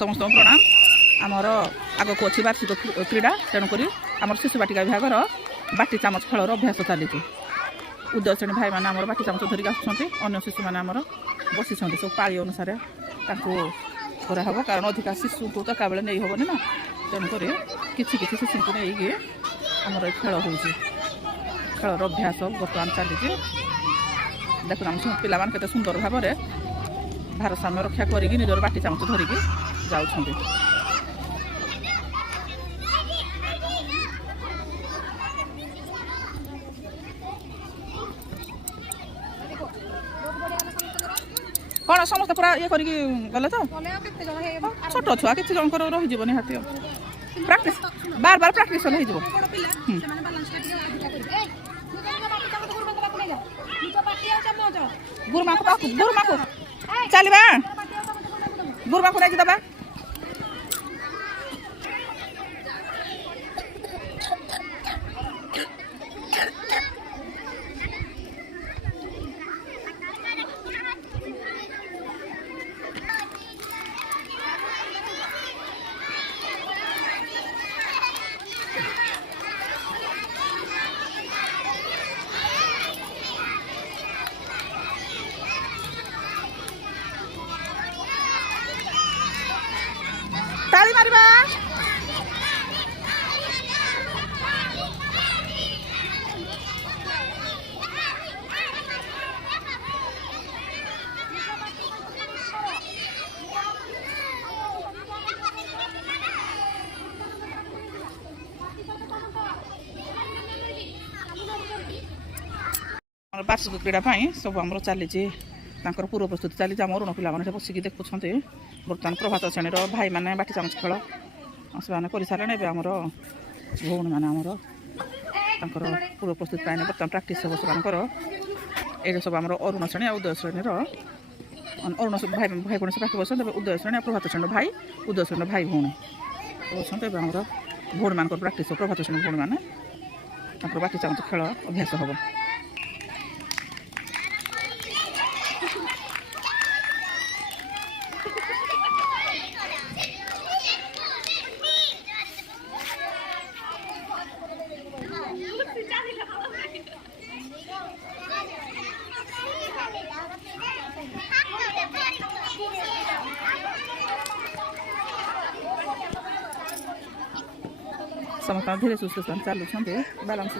समस्त प्रणाम आमर आग को अच्छी वार्षिक क्रीड़ा तेणुक आम शिशु बाटिका विभाग बाटी चामच खेलर अभ्यास चली उदय श्रेणी भाई मैंने आम बाटी चामच धरिक आसुँच शिशु मैंने आमर बसी सब पाଳି अनुसार कराब कारण अधिका शिशु को तो एका बेले नहीं हेनी ना तेणुक किसी किसी शिशु को नहीं आमर खेल हो खेलर अभ्यास बर्तमान चली देखो आम पे के सुंदर भाव में भारसाम्य रक्षा करी निजर बाटी चामच धरिकी जाउछन्ते। कौन समस्त पूरा ये करी गले तो छोट छुआ कि जन रही निहाती प्रैक्टिस बार बार प्रैक्टिस हो गुरुमा को चलवा गुरुमा को नहीं दबा ताली मारिबा वार्षिक क्रीड़ा सब आम चली पूर्व प्रस्तुति चली आम ऋण पे बसिक देखुं बर्तमान प्रभात श्रेणी भाई मैंने बाटी चामच खेल से कर सारे आमर भौणी मैंने आमर पूर्व प्रस्तुति बर्तमान प्राक्ट सब से सब आम अरुण श्रेणी उदय श्रेणी अरुण भाई भाई भौणी से पाठ बस उदय श्रेणी प्रभात श्रेणी भाई उदय श्रेणी भाई भौणी बसते आम भौणी मान प्राक्ट प्रभात श्रेणी भौणी मैंने बाटी चामच खेल अभ्यास हम समस्त धीरे सुस्थ चलुँच बैलेंस